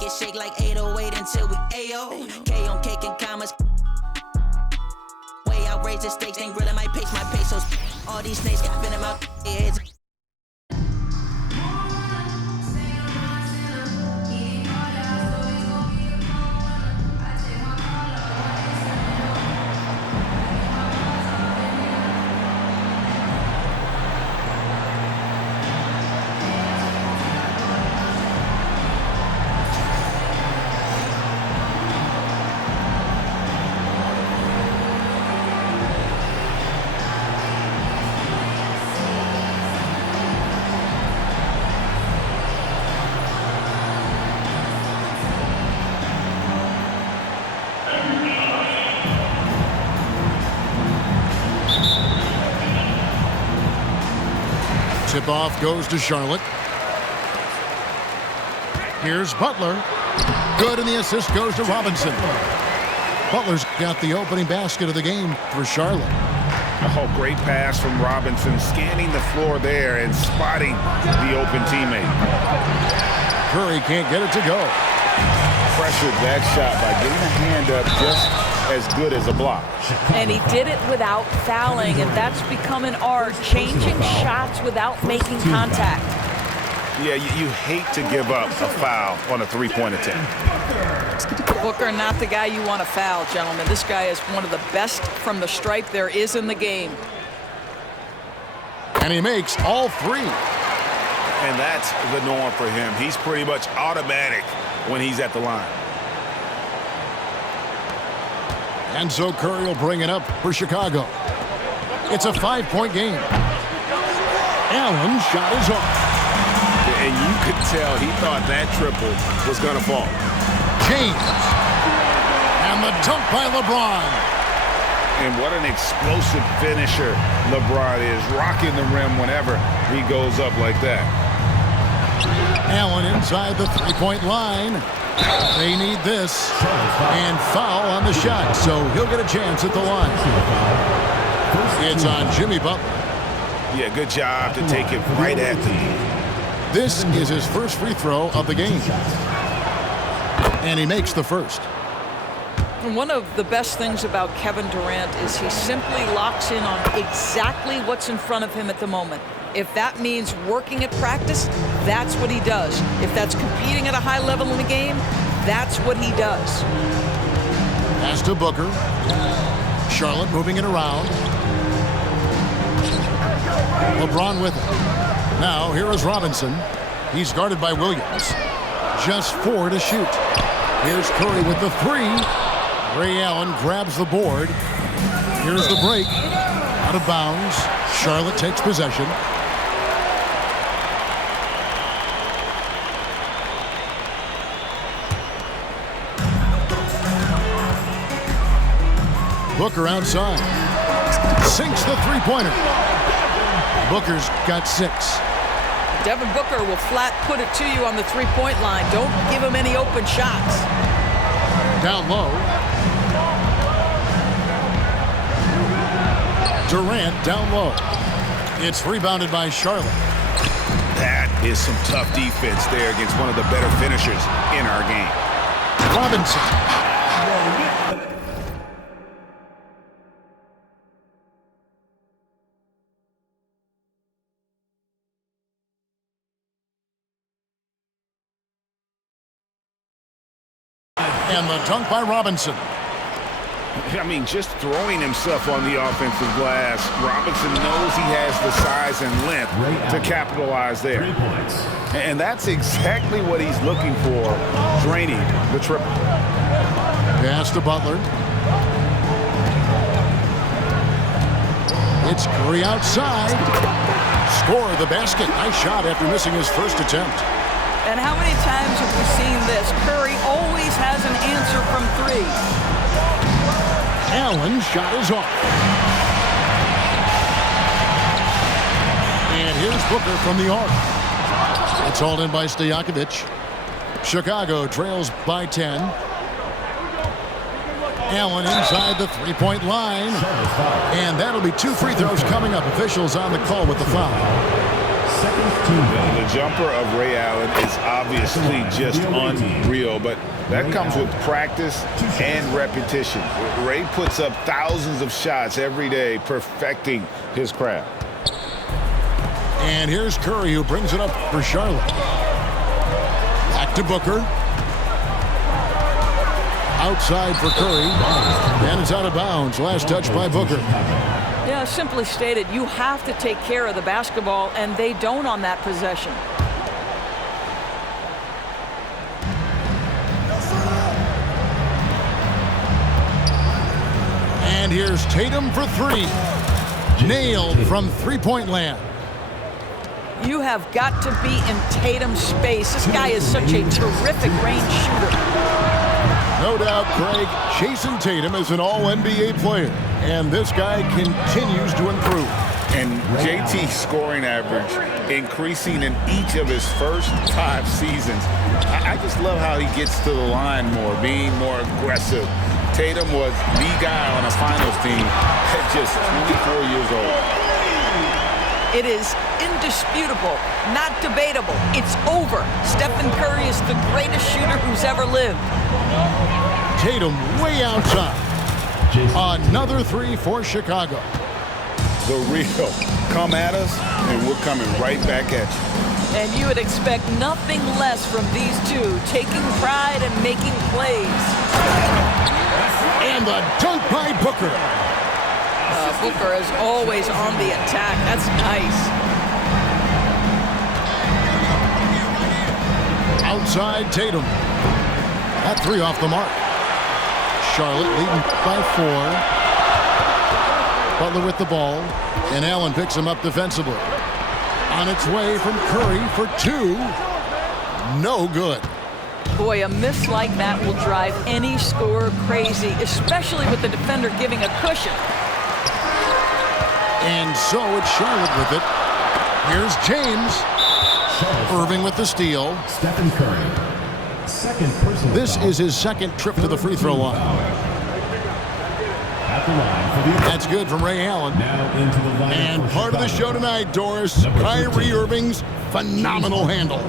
make it shake like 808 until we AO. K on cake and commas. Way outrageous stakes, ain't grilling my pesos. All these snakes got venom out their heads. Tip-off goes to Charlotte. Here's Butler. Good, and the assist goes to Robinson. Butler's got the opening basket of the game for Charlotte. Oh, great pass from Robinson, scanning the floor there and spotting the open teammate. Curry can't get it to go. Pressured that shot by getting a hand up just as good as a block. And he did it without fouling, and that's become an art, changing shots without making contact. Yeah, you hate to give up a foul on a three-point attempt. Booker, not the guy you want to foul, gentlemen. This guy is one of the best from the stripe there is in the game. And he makes all three. And that's the norm for him. He's pretty much automatic when he's at the line. And so Curry will bring it up for Chicago. It's a 5-point game. Allen shot is off. And you could tell he thought that triple was going to fall. James. And the dunk by LeBron. And what an explosive finisher LeBron is, rocking the rim whenever he goes up like that. Allen inside the three-point line. They need this. And foul on the shot, so he'll get a chance at the line. It's on Jimmy Butler. Yeah, good job to take it right at the knee. This is his first free throw of the game. And he makes the first. And one of the best things about Kevin Durant is he simply locks in on exactly what's in front of him at the moment. If that means working at practice, that's what he does. If that's competing at a high level in the game, that's what he does. Pass to Booker. Charlotte moving it around. LeBron with it. Now here is Robinson. He's guarded by Williams. Just 4 to shoot. Here's Curry with the 3. Ray Allen grabs the board. Here's the break. Out of bounds. Charlotte takes possession. Booker outside. Sinks the three-pointer. Booker's got 6. Devin Booker will flat put it to you on the three-point line. Don't give him any open shots. Down low. Durant down low. It's rebounded by Charlotte. That is some tough defense there against one of the better finishers in our game. Robinson. And the dunk by Robinson. I mean, just throwing himself on the offensive glass, Robinson knows he has the size and length to capitalize there. And that's exactly what he's looking for, draining the triple. Pass to Butler. It's Curry outside. Score the basket. Nice shot after missing his first attempt. And how many times have we seen this? Curry always has an answer from 3. Allen shot is off. And here's Booker from the arc. It's hauled in by Stojakovic. Chicago trails by 10. Allen inside the three-point line. And that'll be 2 free throws coming up. Officials on the call with the foul. The jumper of Ray Allen is obviously just unreal, but that comes with practice and repetition. Ray puts up thousands of shots every day, perfecting his craft. And here's Curry, who brings it up for Charlotte. Back to Booker. Outside for Curry. And it's out of bounds. Last touch by Booker. Yeah, simply stated, you have to take care of the basketball, and they don't on that possession. And here's Tatum for three. Nailed from three-point land. You have got to be in Tatum's space. This guy is such a terrific range shooter. No doubt, Craig, Jason Tatum is an all-NBA player, and this guy continues to improve. And JT's scoring average increasing in each of his first 5 seasons. I just love how he gets to the line more, being more aggressive. Tatum was the guy on a finals team at just 24 years old. It is indisputable, not debatable. It's over. Stephen Curry is the greatest shooter who's ever lived. Tatum way outside. Another three for Chicago. The real. Come at us, and we're coming right back at you. And you would expect nothing less from these two, taking pride and making plays. And the dunk by Booker. Booker is always on the attack. That's nice. Outside Tatum. That three off the mark. Charlotte leading by 4. Butler with the ball. And Allen picks him up defensively. On its way from Curry for 2. No good. Boy, a miss like that will drive any scorer crazy, especially with the defender giving a cushion. And so it's Charlotte with it. Here's James. Irving with the steal. Stephen Curry. Second personal This foul. is his second trip to the free throw line. At the line for the That's good from Ray Allen. now into the line. And part of the show tonight, Doris, Kyrie Irving's phenomenal handle.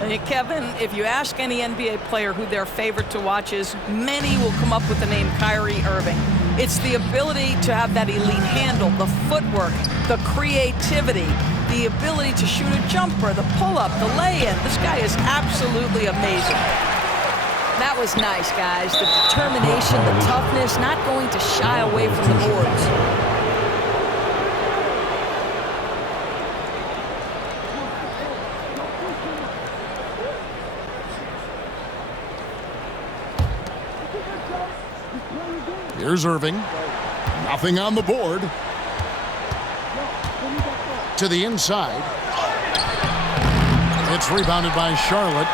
And Kevin, if you ask any NBA player who their favorite to watch is, many will come up with the name Kyrie Irving. It's the ability to have that elite handle, the footwork, the creativity, the ability to shoot a jumper, the pull-up, the lay-in. This guy is absolutely amazing. That was nice, guys. The determination, the toughness, not going to shy away from the boards. Here's Irving. Nothing on the board. To the inside. It's rebounded by Charlotte.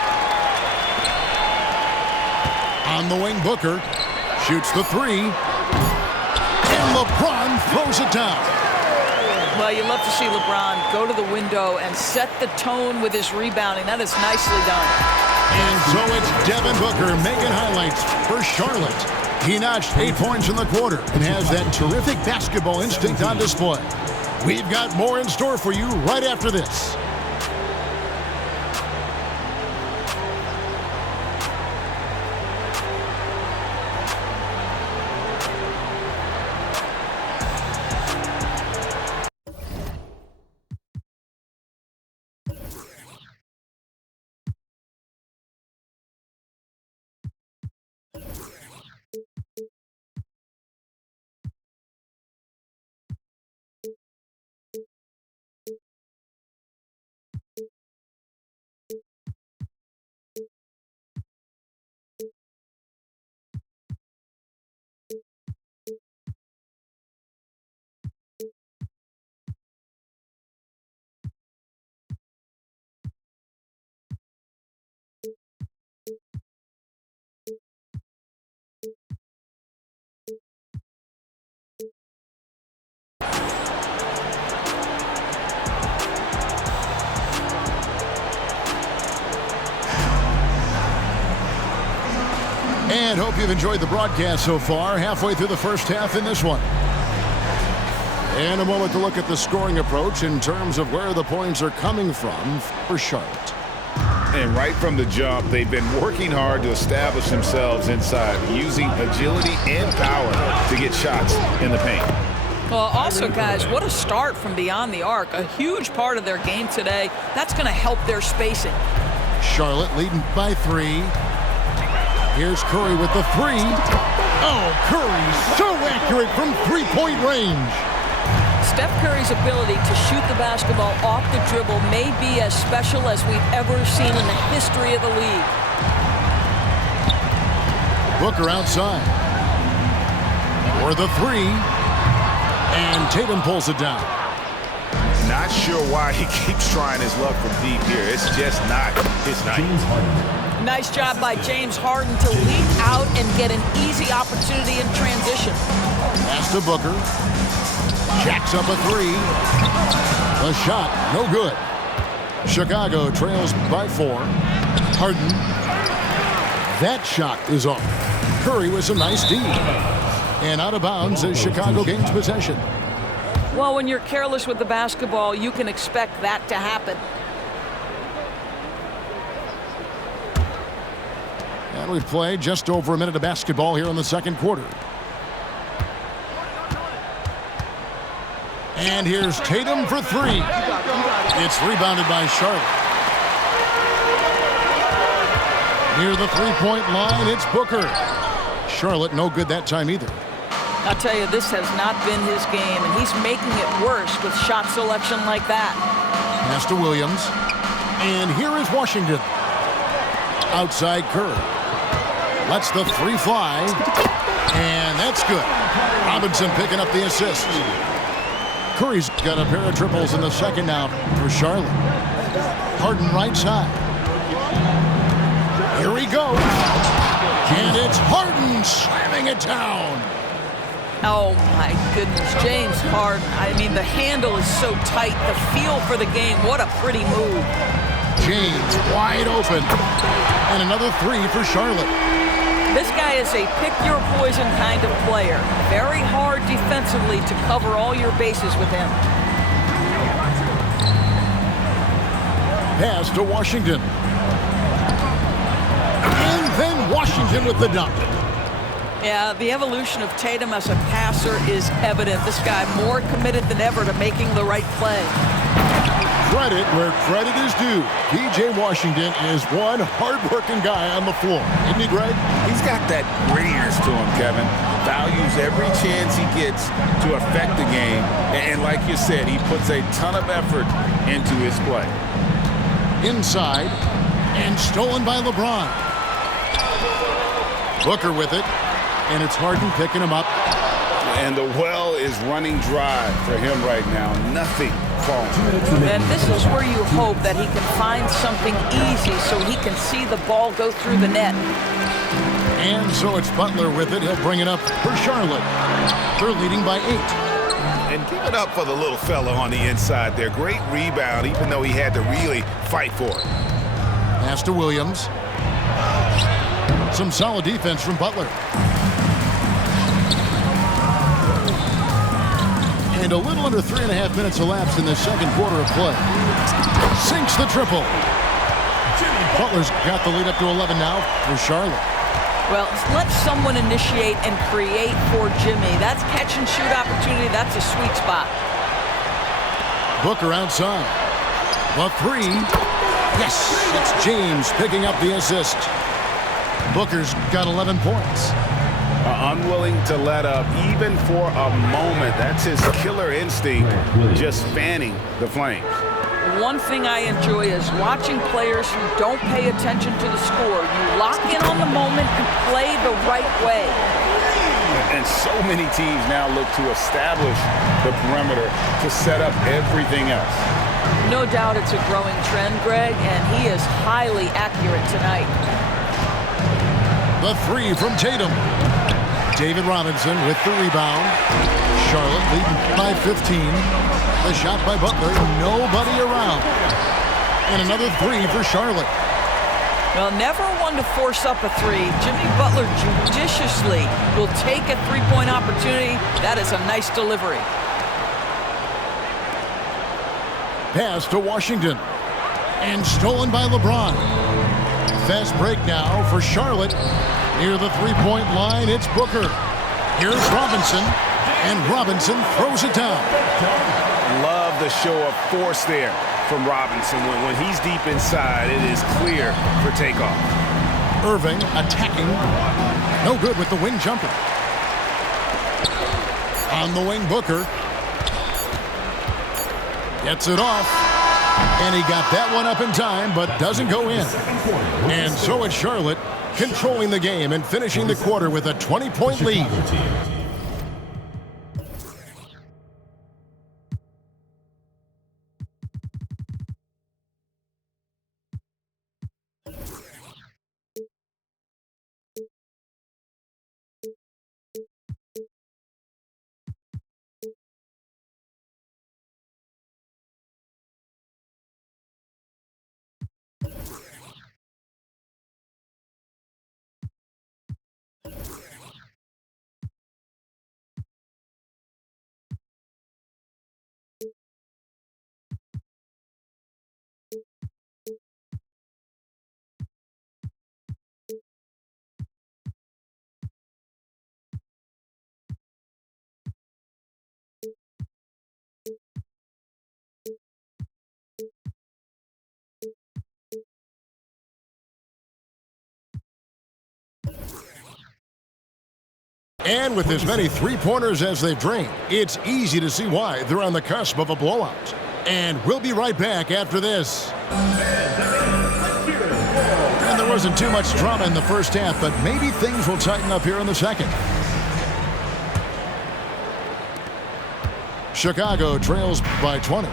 On the wing, Booker shoots the three. And LeBron throws it down. Well, you love to see LeBron go to the window and set the tone with his rebounding. That is nicely done. And so it's Devin Booker making highlights for Charlotte. He notched 8 points in the quarter and has that terrific basketball instinct on display. We've got more in store for you right after this. And hope you've enjoyed the broadcast so far. Halfway through the first half in this one. And a moment to look at the scoring approach in terms of where the points are coming from for Charlotte. And right from the jump, they've been working hard to establish themselves inside, using agility and power to get shots in the paint. Well, also, guys, what a start from beyond the arc. A huge part of their game today. That's going to help their spacing. Charlotte leading by 3. Here's Curry with the 3. Oh, Curry so accurate from three-point range. Steph Curry's ability to shoot the basketball off the dribble may be as special as we've ever seen in the history of the league. Booker outside. For the 3. And Tatum pulls it down. Not sure why he keeps trying his luck from deep here. It's just not his night. James Harden. Nice job by James Harden to leap out and get an easy opportunity in transition. Pass to Booker. Jacks up a 3. The shot, no good. Chicago trails by 4. Harden. That shot is off. Curry with a nice D. And out of bounds as Chicago gains possession. Well, when you're careless with the basketball, you can expect that to happen. And we've played just over a minute of basketball here in the second quarter. And here's Tatum for 3. It's rebounded by Charlotte. Near the three-point line, it's Booker. Charlotte no good that time either. I'll tell you, this has not been his game, and he's making it worse with shot selection like that. Pass to Williams. And here is Washington. Outside Curry. Lets the 3 fly. And that's good. Robinson picking up the assist. Curry's got a pair of triples in the second now for Charlotte. Harden right side. Here he goes. And it's Harden slamming it down. Oh, my goodness. James Harden. I mean, the handle is so tight. The feel for the game. What a pretty move. James wide open. And another 3 for Charlotte. This guy is a pick-your-poison kind of player. Very hard defensively to cover all your bases with him. Pass to Washington. And then Washington with the dunk. Yeah, the evolution of Tatum as a passer is evident. This guy more committed than ever to making the right play. Credit where credit is due. P.J. Washington is one hard-working guy on the floor. Isn't he, Greg? He's got that grittiness to him, Kevin. Values every chance he gets to affect the game. And like you said, he puts a ton of effort into his play. Inside. And stolen by LeBron. Booker with it. And it's Harden picking him up. And the well is running dry for him right now. Nothing falling. And this is where you hope that he can find something easy so he can see the ball go through the net. And so it's Butler with it. He'll bring it up for Charlotte. They're leading by 8. And give it up for the little fella on the inside there. Great rebound, even though he had to really fight for it. Pass to Williams. Some solid defense from Butler. And a little under 3.5 minutes elapsed in the second quarter of play. Sinks the triple. Butler's got the lead up to 11 now for Charlotte. Well, let someone initiate and create for Jimmy. That's catch and shoot opportunity. That's a sweet spot. Booker outside. The 3. Yes, it's James picking up the assist. Booker's got 11 points. Unwilling to let up even for a moment. That's his killer instinct, just fanning the flames. One thing I enjoy is watching players who don't pay attention to the score. You lock in on the moment and play the right way. And so many teams now look to establish the perimeter to set up everything else. No doubt it's a growing trend, Greg, and he is highly accurate tonight. The 3 from Tatum. David Robinson with the rebound. Charlotte leading by 15. The shot by Butler. Nobody around. And another 3 for Charlotte. Well, never one to force up a 3. Jimmy Butler judiciously will take a three-point opportunity. That is a nice delivery. Pass to Washington. And stolen by LeBron. Fast break now for Charlotte. Near the three-point line, it's Booker. Here's Robinson. And Robinson throws it down. Love the show of force there from Robinson. When he's deep inside, it is clear for takeoff. Irving attacking. No good with the wing jumper. On the wing, Booker. Gets it off. And he got that one up in time, but doesn't go in. And so it's Charlotte controlling the game and finishing the quarter with a 20-point lead. And with as many three-pointers as they've drained, it's easy to see why they're on the cusp of a blowout. And we'll be right back after this. And there wasn't too much drama in the first half, but maybe things will tighten up here in the second. Chicago trails by 20.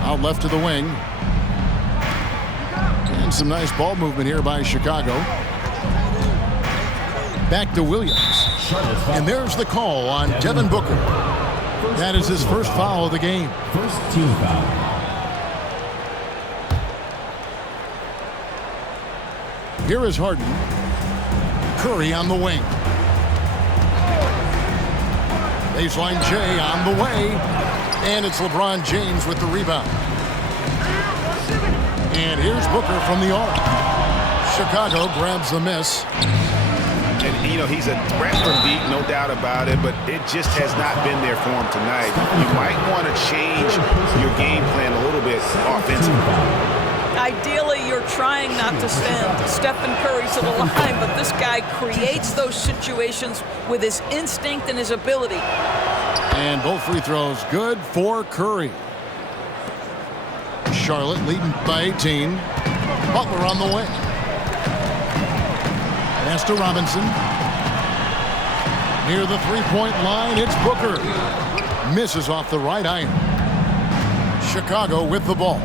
Out left to the wing. And some nice ball movement here by Chicago. Back to Williams. And there's the call on Devin Booker. That is his first foul of the game. First team foul. Here is Harden. Curry on the wing. Baseline J on the way. And it's LeBron James with the rebound. And here's Booker from the arc. Chicago grabs the miss. And, you know, he's a threat from deep, no doubt about it, but it just has not been there for him tonight. You might want to change your game plan a little bit offensively. Ideally, you're trying not to send Stephen Curry to the line, but this guy creates those situations with his instinct and his ability. And both free throws good for Curry. Charlotte leading by 18. Butler on the way. Pass to Robinson. Near the three-point line, it's Booker. Misses off the right iron. Chicago with the ball.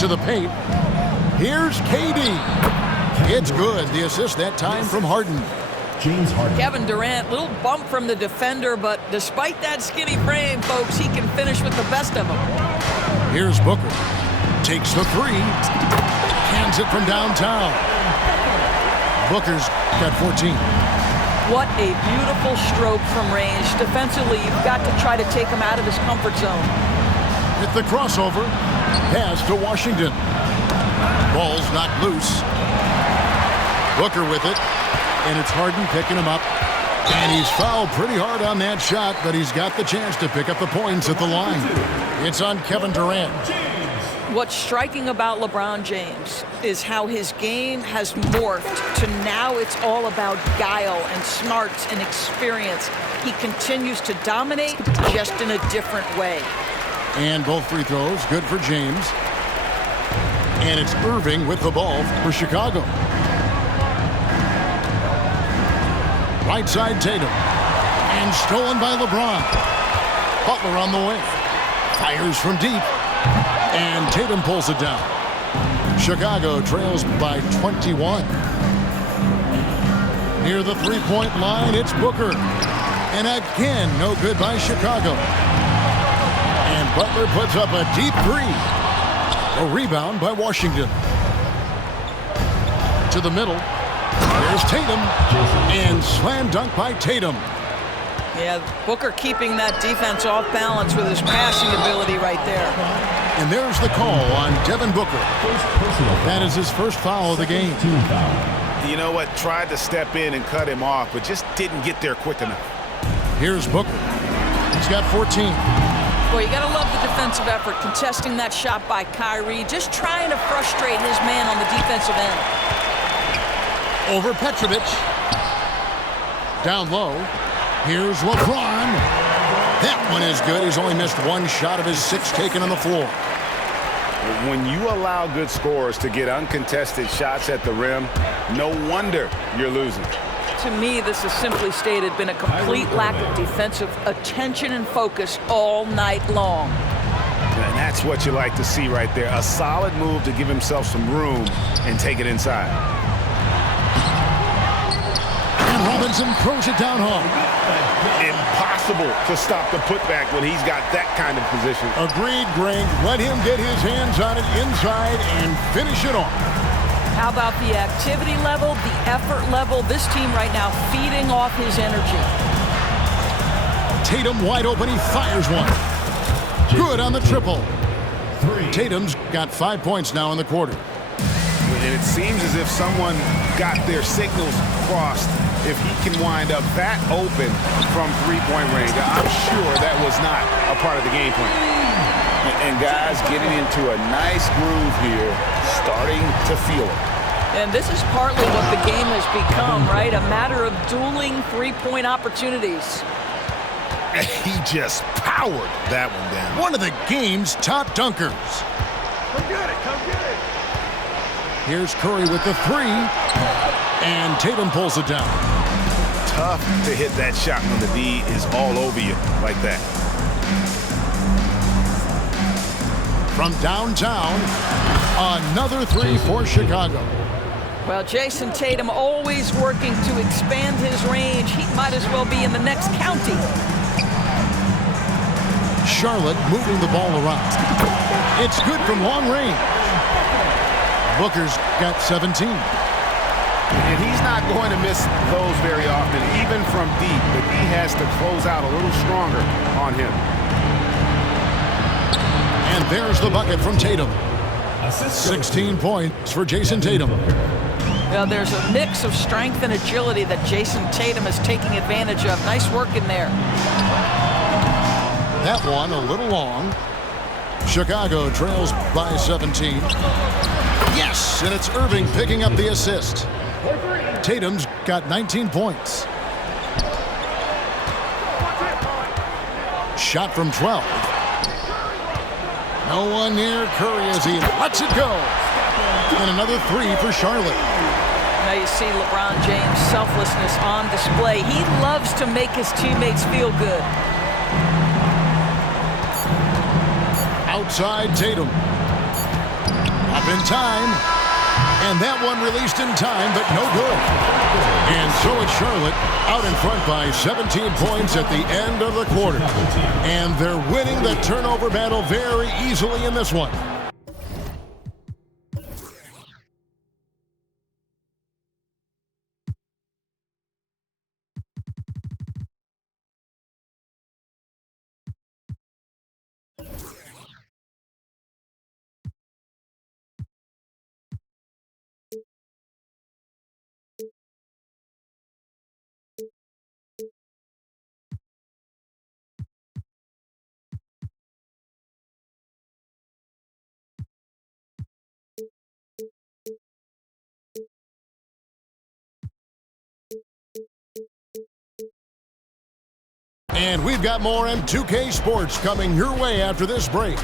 To the paint. Here's KD. It's good. The assist that time from Harden. James Harden. Kevin Durant, little bump from the defender, but despite that skinny frame, folks, he can finish with the best of them. Here's Booker. Takes the three. Hands it from downtown. Booker's got 14. What a beautiful stroke from range. Defensively, you've got to try to take him out of his comfort zone. With the crossover, pass to Washington. Ball's not loose. Booker with it, and it's Harden picking him up. And he's fouled pretty hard on that shot, but he's got the chance to pick up the points at the line. It's on Kevin Durant. What's striking about LeBron James is how his game has morphed to now it's all about guile and smarts and experience. He continues to dominate just in a different way. And both free throws good for James. And it's Irving with the ball for Chicago. Right side Tatum. And stolen by LeBron. Butler on the way. Fires from deep. And Tatum pulls it down. Chicago trails by 21. Near the three-point line, it's Booker. And again, no good by Chicago. And Butler puts up a deep three. A rebound by Washington. To the middle. There's Tatum. And slam dunk by Tatum. Yeah, Booker keeping that defense off balance with his passing ability right there. And there's the call on Devin Booker. That is his first foul of the game. Team foul. You know what? Tried to step in and cut him off, but just didn't get there quick enough. Here's Booker. He's got 14. Boy, you got to love the defensive effort, contesting that shot by Kyrie, just trying to frustrate his man on the defensive end. Over Petrovic. Down low. Here's LeBron. That one is good. He's only missed one shot of his 6 taken on the floor. When you allow good scorers to get uncontested shots at the rim, no wonder you're losing. To me, this has simply stated been a complete lack of defensive attention and focus all night long. And that's what you like to see right there. A solid move to give himself some room and take it inside. And Robinson throws it down home. Impossible to stop the putback when he's got that kind of position. Agreed, Greg. Let him get his hands on it inside and finish it off. How about the activity level, the effort level? This team right now feeding off his energy. Tatum wide open. He fires one. Good on the triple. Tatum's got 5 points now in the quarter. And it seems as if someone got their signals crossed. If he can wind up that open from three-point range, I'm sure that was not a part of the game plan. And guys getting into a nice groove here, starting to feel it. And this is partly what the game has become, right? A matter of dueling three-point opportunities. And he just powered that one down. One of the game's top dunkers. Come get it, come get it. Here's Curry with the 3. And Tatum pulls it down. Tough to hit that shot when the D is all over you like that. From downtown, another 3 for Chicago. Well, Jason Tatum always working to expand his range. He might as well be in the next county. Charlotte moving the ball around. It's good from long range. Booker's got 17. And he's not going to miss those very often, even from deep, but he has to close out a little stronger on him. And there's the bucket from Tatum. 16 points for Jason Tatum. Well, there's a mix of strength and agility that Jason Tatum is taking advantage of. Nice work in there. That one a little long. Chicago trails by 17. Yes, and it's Irving picking up the assist. Tatum's got 19 points. Shot from 12. No one near Curry as he lets it go. And another 3 for Charlotte. Now you see LeBron James' selflessness on display. He loves to make his teammates feel good. Outside Tatum. Up in time. And that one released in time, but no good. And so it's Charlotte out in front by 17 points at the end of the quarter. And they're winning the turnover battle very easily in this one. And we've got more M2K Sports coming your way after this break.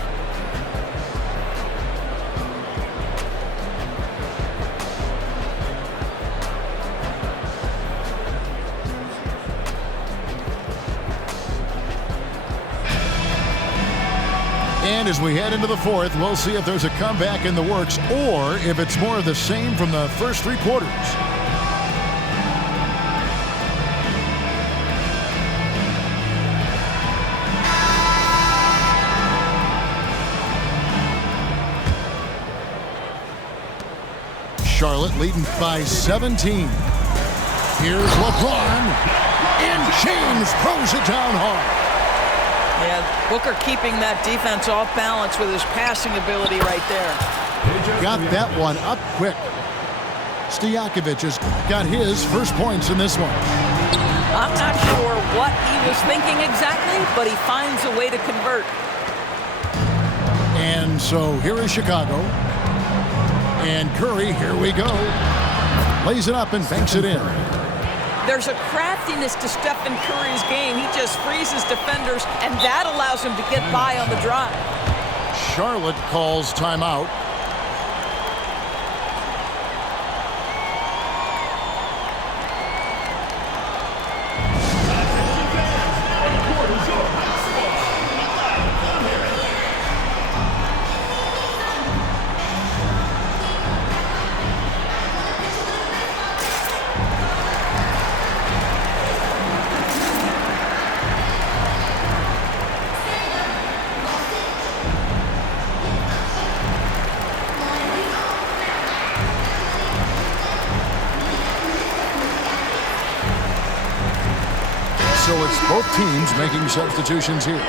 And as we head into the fourth, we'll see if there's a comeback in the works or if it's more of the same from the first 3 quarters. Charlotte leading by 17. Here's LeBron. And chain James throws it down hard. Yeah, Booker keeping that defense off balance with his passing ability right there. Got that one up quick. Stojakovic has got his first points in this one. I'm not sure what he was thinking exactly, but he finds a way to convert. And so here is Chicago. And Curry, here we go. Lays it up and banks it in. There's a craftiness to Stephen Curry's game. He just freezes defenders, and that allows him to get by on the drive. Charlotte calls timeout. So it's both teams making substitutions here.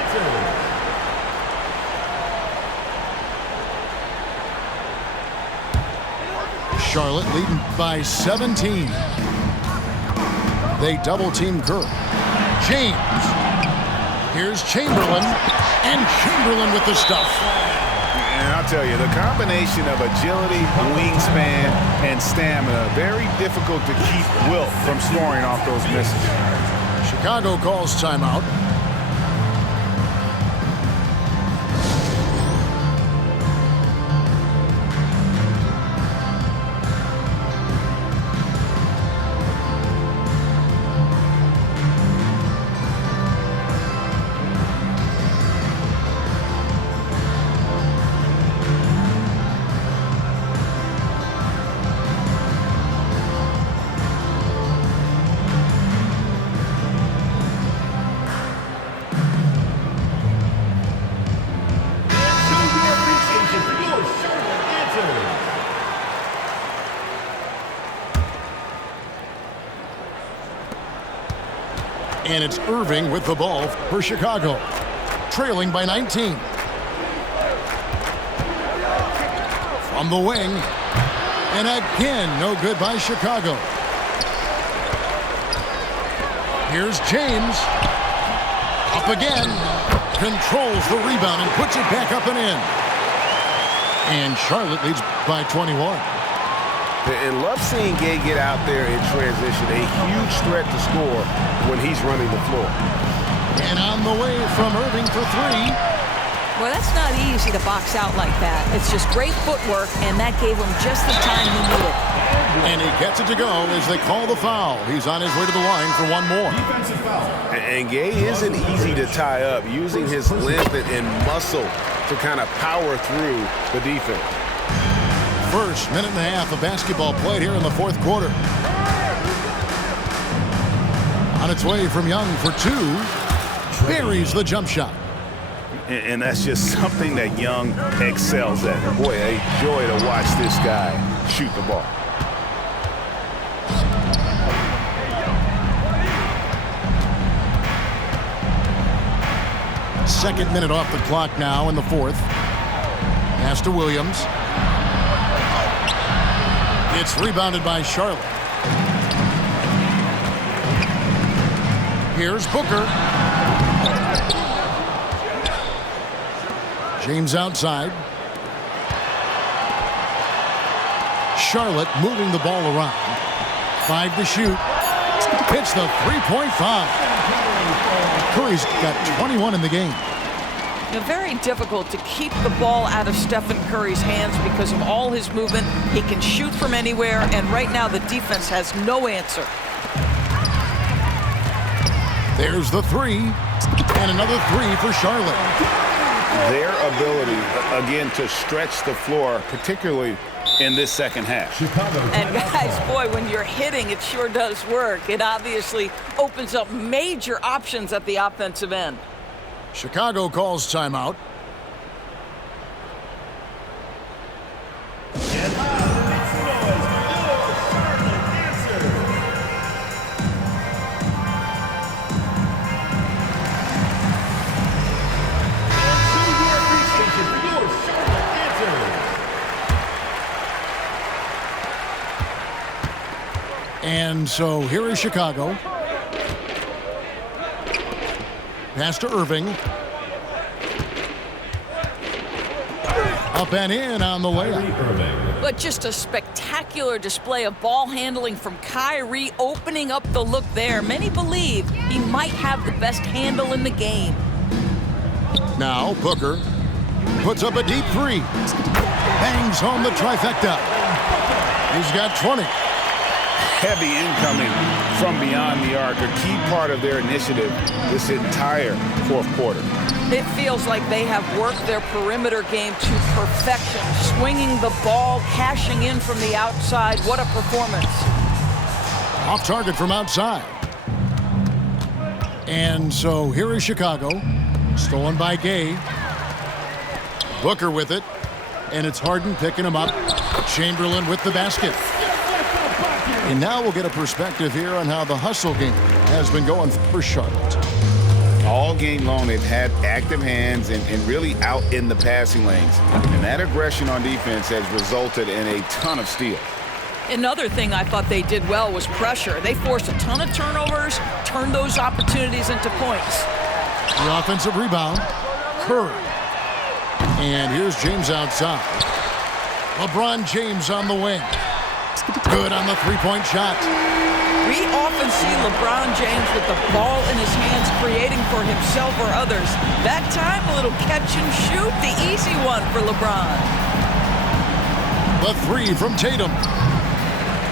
Charlotte leading by 17. They double team Curry. James. Here's Chamberlain. And Chamberlain with the stuff. And I'll tell you, the combination of agility, wingspan, and stamina, very difficult to keep Wilt from scoring off those misses. Chicago calls timeout. And it's Irving with the ball for Chicago, trailing by 19. From the wing, and again, no good by Chicago. Here's James, up again, controls the rebound and puts it back up and in. And Charlotte leads by 21. And love seeing Gay get out there in transition. A huge threat to score when he's running the floor. And on the way from Irving for three. Well, that's not easy to box out like that. It's just great footwork, and that gave him just the time he needed. And he gets it to go as they call the foul. He's on his way to the line for one more. And Gay isn't easy to tie up, using his length and muscle to kind of power through the defense. First minute and a half of basketball played here in the fourth quarter. On its way from Young for two. Buries the jump shot. And that's just something that Young excels at. Boy, a joy to watch this guy shoot the ball. Second minute off the clock now in the fourth. Pass to Williams. It's rebounded by Charlotte. Here's Booker. James outside. Charlotte moving the ball around. 5 to shoot. Hits the three-point foul. Curry's got 21 in the game. Very difficult to keep the ball out of Stephen Curry's hands because of all his movement. He can shoot from anywhere, and right now the defense has no answer. There's the three, and another three for Charlotte. Their ability, again, to stretch the floor, particularly in this second half. And guys, boy, when you're hitting, it sure does work. It obviously opens up major options at the offensive end. Chicago calls timeout. And so here is Chicago. Pass to Irving. Up and in on the layup. But just a spectacular display of ball handling from Kyrie, opening up the look there. Many believe he might have the best handle in the game. Now Booker puts up a deep three. Bangs home the trifecta. He's got 20. Heavy incoming from beyond the arc, a key part of their initiative this entire fourth quarter. It feels like they have worked their perimeter game to perfection, swinging the ball, cashing in from the outside. What a performance. Off target from outside. And so here is Chicago. Stolen by Gay. Booker with it. And it's Harden picking him up. Chamberlain with the basket. And now we'll get a perspective here on how the hustle game has been going for Charlotte. All game long, they've had active hands and really out in the passing lanes. And that aggression on defense has resulted in a ton of steals. Another thing I thought they did well was pressure. They forced a ton of turnovers, turned those opportunities into points. The offensive rebound. Curry. And here's James outside. LeBron James on the wing. Good on the three-point shot. We often see LeBron James with the ball in his hands creating for himself or others. That time, a little catch and shoot, the easy one for LeBron. The three from Tatum.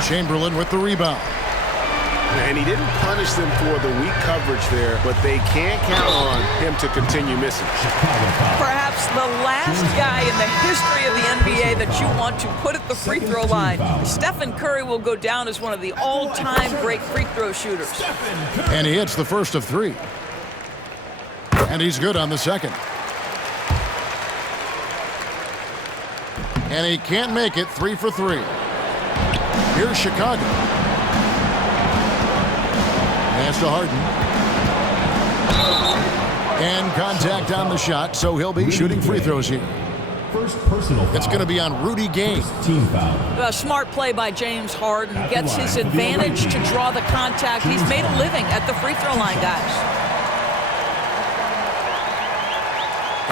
Chamberlain with the rebound. And he didn't punish them for the weak coverage there, but they can't count on him to continue missing. Perhaps the last guy in the history of the NBA that you want to put at the free throw line. Stephen Curry will go down as one of the all-time great free throw shooters. And he hits the first of three. And he's good on the second. And he can't make it 3 for 3. Here's Chicago. Pass to Harden. And contact on the shot, so he'll be shooting free throws here. First personal foul. It's going to be on Rudy Gay. Team foul. A smart play by James Harden. Gets his advantage to draw the contact. He's made a living at the free throw line, guys.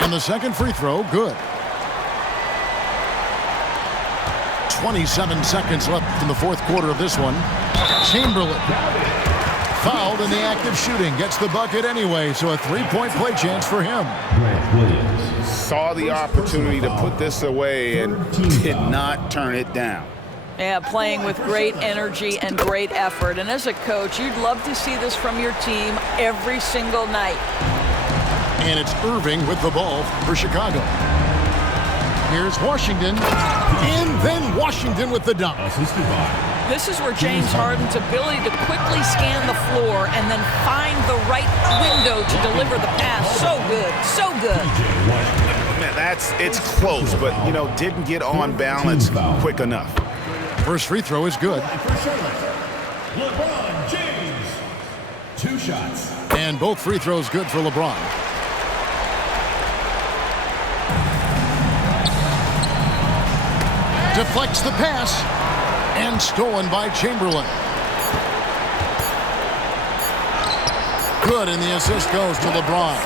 And the second free throw, good. 27 seconds left in the fourth quarter of this one. Chamberlain fouled in the act of shooting. Gets the bucket anyway, so a three-point play chance for him. Grant Williams. Saw the opportunity to put this away and did not turn it down. Yeah, playing with great energy and great effort. And as a coach, you'd love to see this from your team every single night. And it's Irving with the ball for Chicago. Here's Washington. And then Washington with the dunk. Assisted by This is where James Harden's ability to quickly scan the floor and then find the right window to deliver the pass. So good, so good. Man, it's close, but, didn't get on balance quick enough. First free throw is good. LeBron James. 2 shots. And both free throws good for LeBron. Deflects the pass. And stolen by Chamberlain. Good, and the assist goes to LeBron.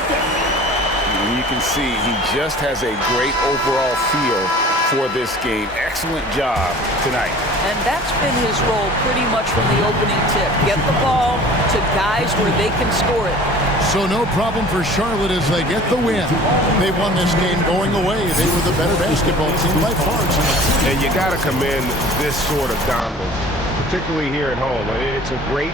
And you can see he just has a great overall feel for this game. Excellent job tonight. And that's been his role pretty much from the opening tip. Get the ball to guys where they can score it. So no problem for Charlotte as they get the win. They won this game going away. They were the better basketball team by far tonight. And you got to commend this sort of dominance, particularly here at home. It's a great